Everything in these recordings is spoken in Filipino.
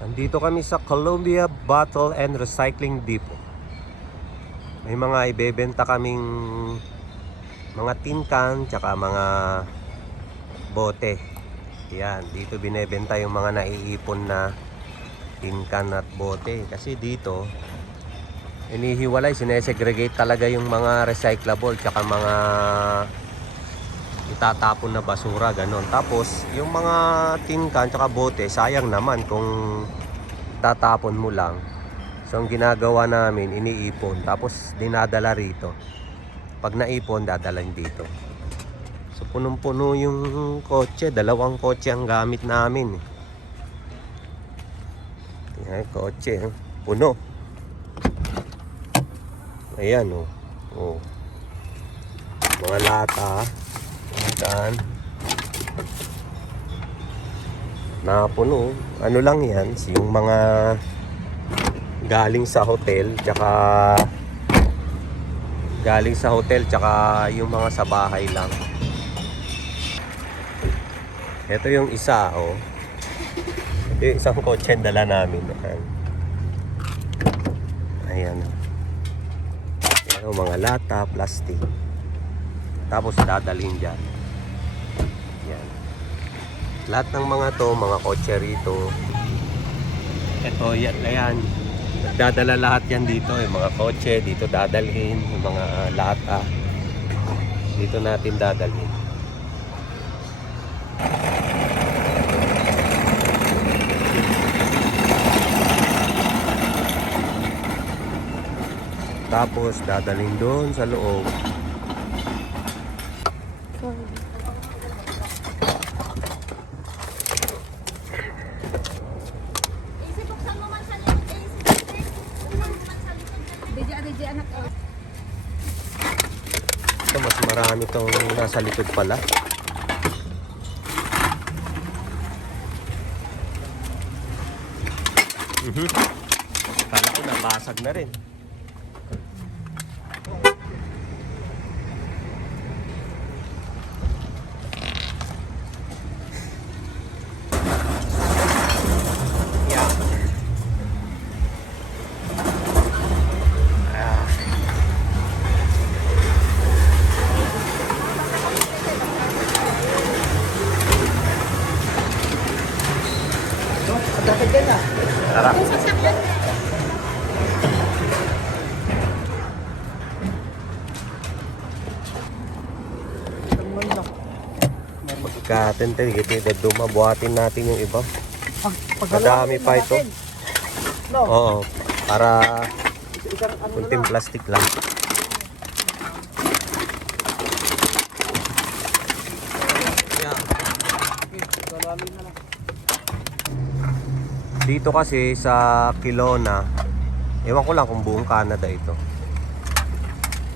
Nandito kami sa Columbia Bottle and Recycling Depot. May mga ibebenta kaming mga tin can tsaka mga bote. Yan, dito binebenta yung mga naiipon na tin can at bote. Kasi dito, inihiwalay, sinesegregate talaga yung mga recyclable tsaka mga itatapon na basura, ganon. Tapos, yung mga tin can tsaka bote, sayang naman kung tatapon mo lang. So, ang ginagawa namin, iniipon. Tapos, dinadala rito. Pag naipon, dadalhin dito. So, punong-puno yung kotse. 2 kotse ang gamit namin. Yan, kotse. Puno. Ayan, oh. Oh. Mga lata. Saan? Napuno. Ano lang yan? Yung mga galing sa hotel tsaka yung mga sa bahay lang. Ito yung isa, oh. Ito yung isang kotse ang dala namin. Ayan. Ayan, mga lata, plastic. Tapos dadalhin dyan. Yan. Lahat ng mga to, mga kotse rito. Ito, yan. Nagdadala lahat yan dito. Yung mga kotse, dito dadalhin. Yung mga lata. Dito natin dadalhin. Tapos dadalhin doon sa loob. Ito, mas marami itong nasa likod pala. Kala ko nabasag na rin. Tara. Pagkatente, dumabuhatin natin yung iba. Madami pa ito. Oo, para kunting plastic lang. Dito kasi sa Kelowna, ewan ko lang kung buong Canada ito,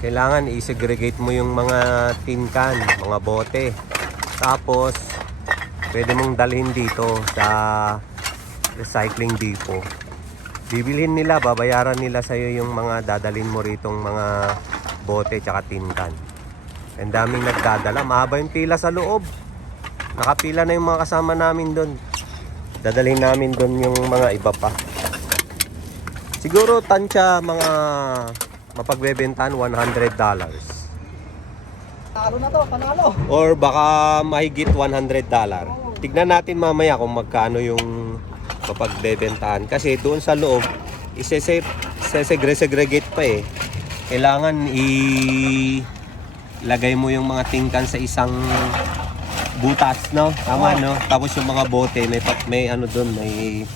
kailangan i-segregate mo yung mga tin can, mga bote. Tapos pwede mong dalhin dito sa recycling depot. Bibilhin nila, babayaran nila sa'yo yung mga dadalhin mo ritong mga bote tsaka tin can. Ang daming nagdadala, mahaba yung pila sa loob. Nakapila na yung mga kasama namin doon. Dadalhin namin doon yung mga iba pa. Siguro tansya mga mapagbebentahan $100. Panalo na to, panalo. Or baka mahigit $100. Tignan natin mamaya kung magkano yung mapagbebentahan. Kasi doon sa loob, isesegregate pa eh. Kailangan ilagay mo yung mga tin can sa isang butas, no? Tama, no? Tapos yung mga bote, may ano doon, may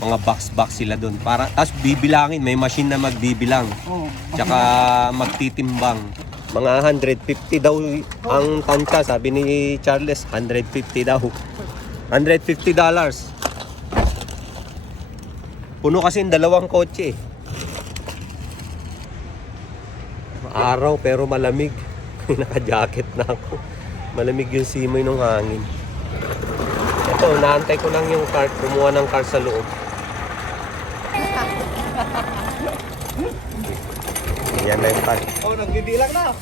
mga box sila doon. Para, tapos bibilangin, may machine na magbibilang. Tsaka magtitimbang. Mga 150 daw ang tansya, sabi ni Charles, 150 daw. $150. Puno kasi yung 2 kotse. Araw pero malamig. Naka-jacket na ako. Malamig yung simoy ng hangin. Ito, naantay ko lang yung cart. Kumuha ng cart sa loob. Yan na yung cart. Oh, nagbibilang na.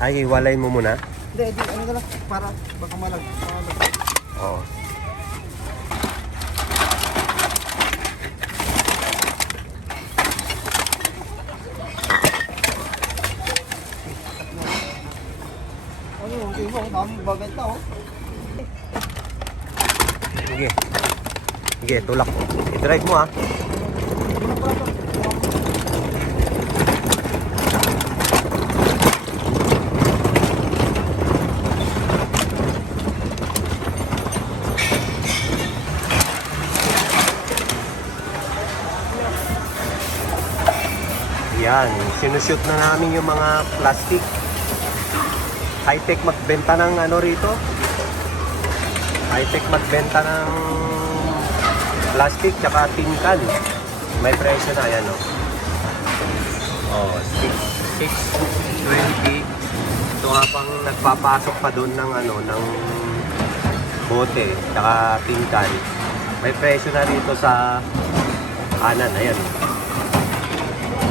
Ay, iwalay mo muna. Hindi, ano na lang. Para baka malag. Oo. Ano, hindi mo. Dami babenta oh. Sige. Sige, tulak mo. I-drive mo ha. Yan, sinushoot na namin yung mga plastic. High-tech magbenta ng ano rito. High-tech magbenta ng plastic tsaka tin can. May presyo na yan, oh. Oh, 6.20. Ito nga pang nagpapasok pa doon ng ano, ng bote tsaka tin can. May presyo na rito sa kanan, ayan.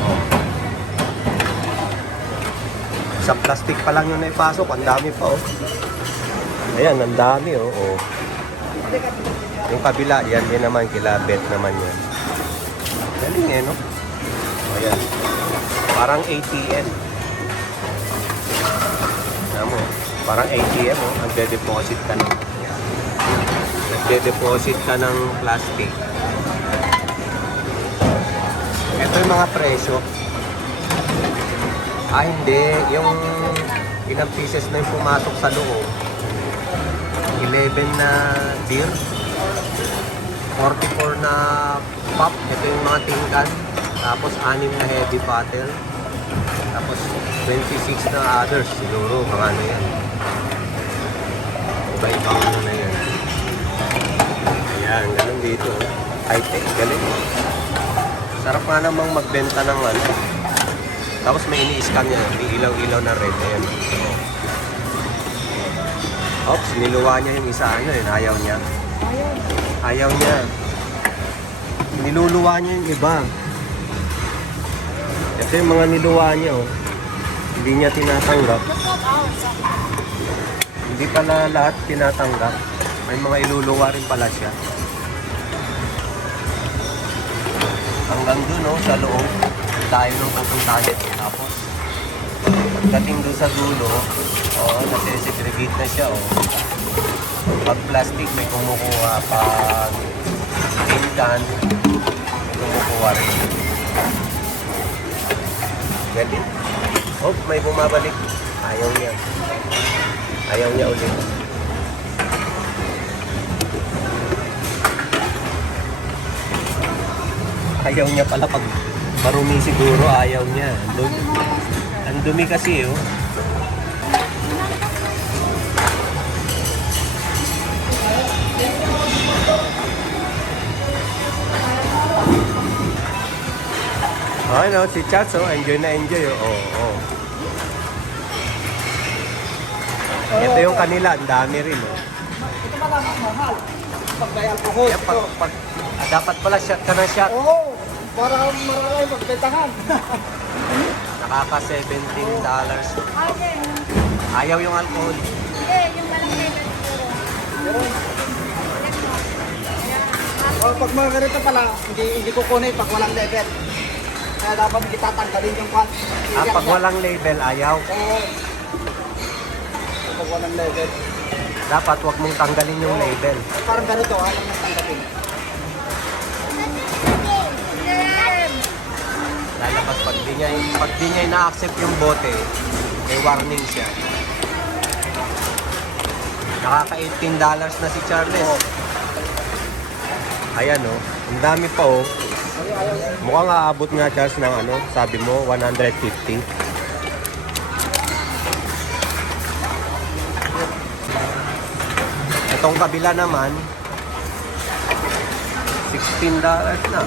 Oh. Isang plastic pa lang yung naipasok, ang dami pa, oh. Ayan, ang dami, oh. Oh. Yung kabila, yan din naman, kilabet naman yan. Galing eh, no? Ayan. Parang ATM. Alam mo, parang ATM, oh. Nagde-deposit ka ng... Nagde-deposit ka ng plastic. Ito yung mga presyo. Ah, hindi. Yung ilang pieces na yung pumasok sa loob. 11 na beer. 44 na pop. Ito yung mga tin can. Tapos 6 na heavy bottle. Tapos 26 na others. Siguro mga ano yan. Iba-ibang ano na yan. Ayan, ganun dito. High-tech, galing. Sarap nga namang magbenta ng ano. Tapos may ini-scan niya. May ilaw-ilaw na red. Ayan. Oops, niluwa niya yung isa. Ano yun? Ayaw niya. Ayaw niya. Niluluwa niya yung iba. Ito yung mga niluwa niya, oh. Hindi niya tinatanggap. Hindi pala lahat tinatanggap. May mga iluluwa rin pala siya. Hanggang dun, oh, sa loob. Tayo nung pupuntahan. Tapos, pagdating doon sa dulo, oh, nasa-segregate na siya, oh. Pag plastic, may kumukuha. Pag tin can, may kumukuha rin. Galing. Oh, may bumabalik. Ayaw niya. Ayaw niya ulit. Ayaw niya pala pag marumi siguro. Ayaw niya. Ang dumi kasi, oh. Okay, no, si Chats, oh, enjoy na enjoy, oh. Oh. Ito yung kanila, ang dami rin, oh. Ito malamang mahal. Pag may alcohol. Kaya dapat pala shot ka ng shot. Oo. Para marami magbentahan. Nakaka $17. Ayaw yung alcohol. Hindi, yung walang level siguro. Pag mga ganito pala, hindi kukunin pag walang level. Kaya dapat itatanggalin yung kwan. Pag walang label, ayaw. Oo. Pag walang level. Dapat wag mong tanggalin yung label. Parang ganito, alam mo tanggalin. Lalabas pag di niya ina-accept yung bote, may warning siya. Nakaka $18 na si Charles. Ayan, oh. Ang dami pa, oh. Mukhang aabot nga, Charles, ng ano, sabi mo, 150. Itong kabila naman, $16 na.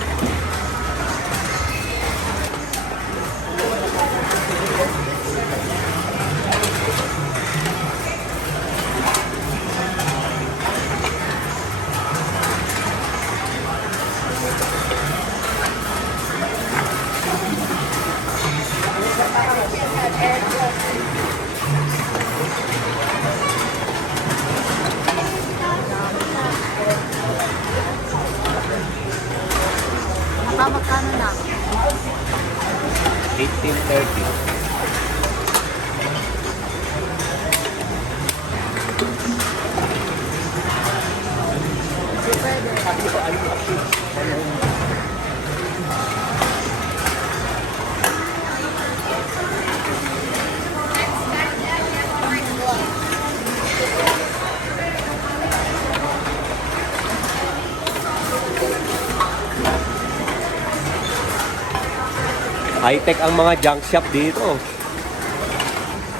High-tech ang mga junk shop dito.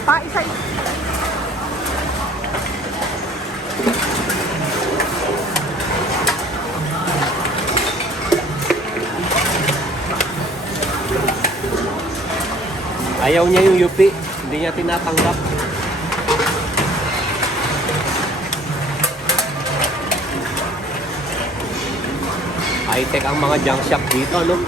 Pa, isa. Ayaw niya yung UP. Hindi niya tinatanggap. High-tech ang mga junk shop dito, no?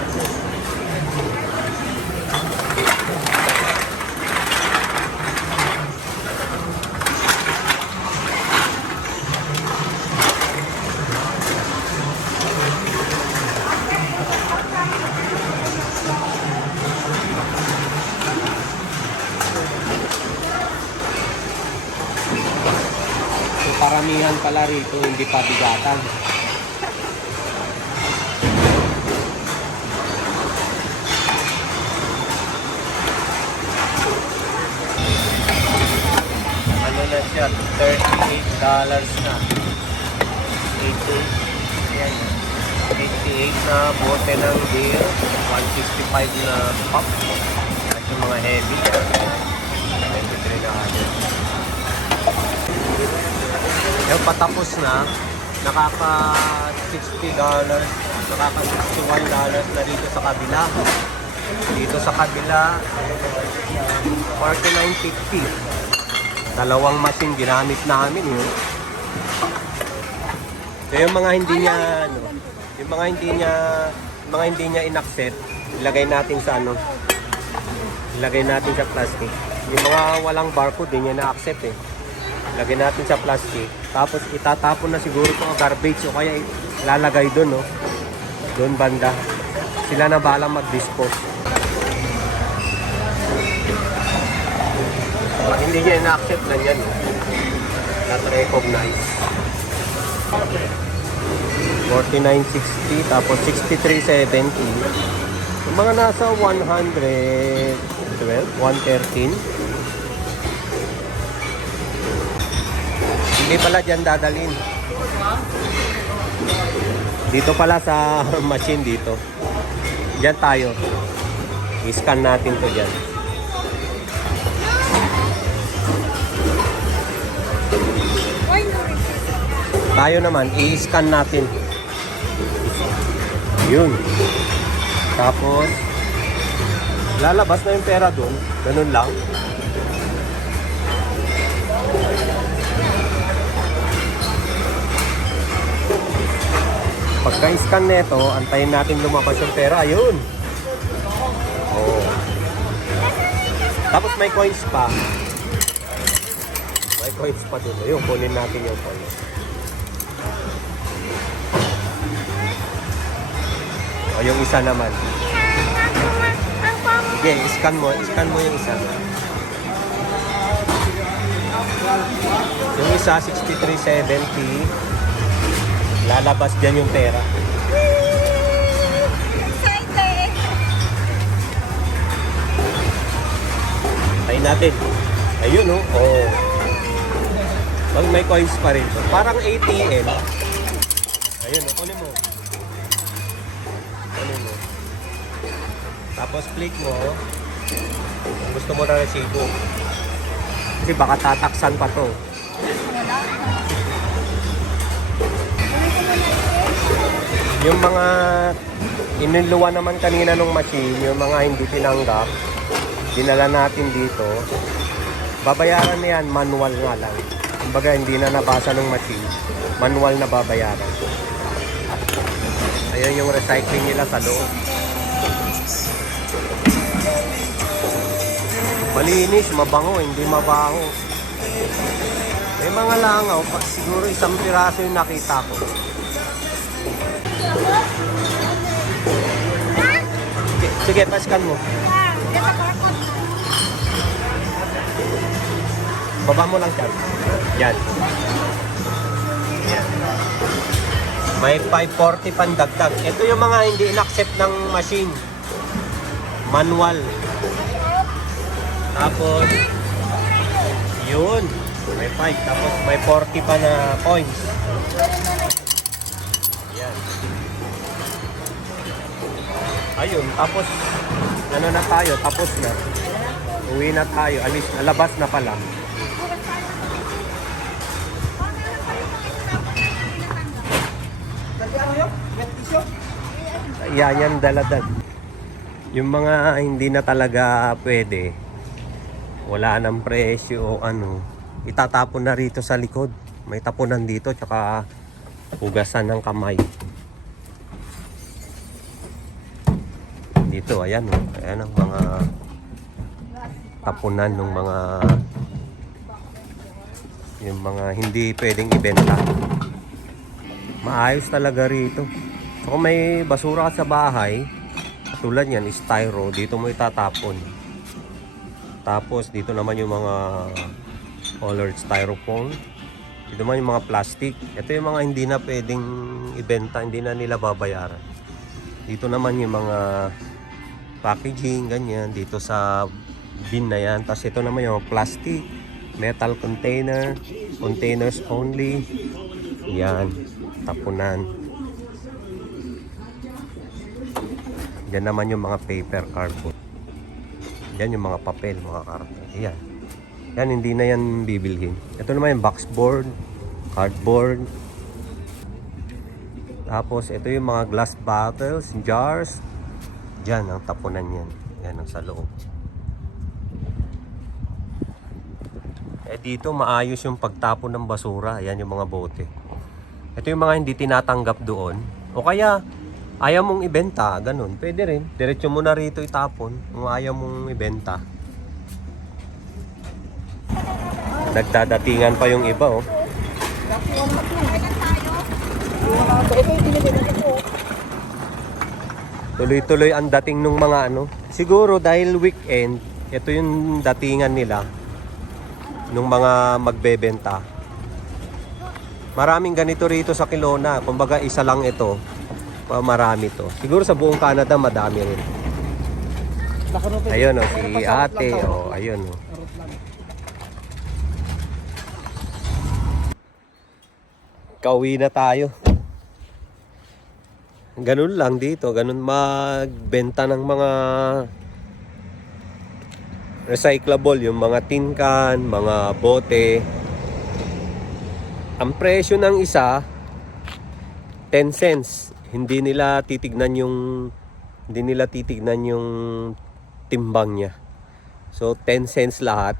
Yung paramihan pala rito, hindi pa bigatan. Ano na siya? $38 na. 88 na bote ng beer. 165 na pop. At yung mga heavy. 23 na agad. Yung patapos na, nakaka $60, nakaka $61 na dito sa kabila. Dito sa kabila, 49.50. Dalawang machine ginamit namin yun. So yung mga hindi niya, ano, yung mga hindi niya inaccept, ilagay natin sa ano, ilagay natin sa plastic. Yung mga walang barcode, hindi niya na-accept eh. Lagay natin sa plastic. Tapos itatapon na siguro itong garbage o kaya ilalagay doon, no? Doon banda. Sila na balang mag-dispose. Pag hindi niya ina-accept na yan, not recognize. 49.60 tapos 63.70. Yung mga nasa 112, 113. Hindi pala dyan dadalhin. Dito pala sa machine dito. Dyan tayo. I-scan natin to dyan. Tayo naman, i-scan natin. Yun. Tapos, lalabas na yung pera doon. Ganun lang. Pagka-scan neto, antayin natin lumabas yung pera. Ayun. Oh. Tapos may coins pa. May coins pa doon. Ayun, kunin natin yung coins. O, yung isa naman. Okay, scan mo yung isa. Yung isa, 63.70. Lalabas dyan yung pera. Tayin natin. Ayun, oh. Oh. Pag may coins pa rin. Parang ATM. Ayun, oh. Kunin mo. Kunin mo. Tapos click mo. Kung gusto mo na resibo. Kasi baka tataksan pa to. Yung mga inuluwa naman kanina nung machine, yung mga hindi tinanggap, dinala natin dito, babayaran na yan, manual nga lang. Kumbaga hindi na nabasa ng machine, manual na babayaran. Ayan yung recycling nila sa loob. Malinis, mabango, hindi mabaho. May mga langaw, pag siguro isang piraso yung nakita ko. Sige, paskan mo. Baba mo lang siya. Yan. May 540 pandagdag. Ito yung mga hindi in-accept ng machine. Manual. Tapos, yun. May 5. Tapos may 40 pa na coins. Yan. Ayun, tapos ano na tayo, tapos na. Uwi na tayo, alis, alabas na pala. Kasi ano yun? Wet tissue? Yan, daladan. Yung mga hindi na talaga pwede, wala nang presyo o ano, itatapon na rito sa likod. May tapunan dito, tsaka hugasan ng kamay. Dito, ayan o. Ayan ang mga tapunan ng mga yung mga hindi pwedeng ibenta. Maayos talaga rito. So kung may basura ka sa bahay, tulad yan, styro, dito mo itatapon. Tapos dito naman yung mga colored styrofoam. Dito naman yung mga plastic. Ito yung mga hindi na pwedeng ibenta, hindi na nila babayaran. Dito naman yung mga packaging, ganyan, dito sa bin na yan. Tapos ito naman yung plastic, metal container, containers only. Yan, tapunan. Yan naman yung mga paper, cardboard. Yan yung mga papel, mga karton. Yan. Yan, hindi na yan bibilhin. Ito naman yung boxboard, cardboard. Tapos ito yung mga glass bottles, jars. Diyan ang tapunan yan. Yan ang sa loob. Dito maayos yung pagtapon ng basura. Yan yung mga bote. Ito yung mga hindi tinatanggap doon. O kaya ayaw mong ibenta, ganun. Pwede rin. Diretso mo na rito itapon kung ayaw mong ibenta. Nagdadatingan pa yung iba, oh. Ito yung pinili na ito. Tuloy-tuloy ang dating nung mga ano. Siguro dahil weekend, ito yung datingan nila nung mga magbebenta. Maraming ganito rito sa Kelowna. Kumbaga isa lang ito. Marami to. Siguro sa buong Canada madami rin. Ayun o, si ate. O, ayun o. Kauwi na tayo. Ganun lang dito. Ganun magbenta ng mga recyclable. Yung mga tin can, mga bote. Ang presyo ng isa 10 cents. Hindi nila titignan yung timbang niya. So 10 cents lahat.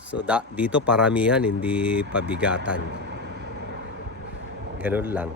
So dito paramihan, hindi pabigatan. Ganun lang.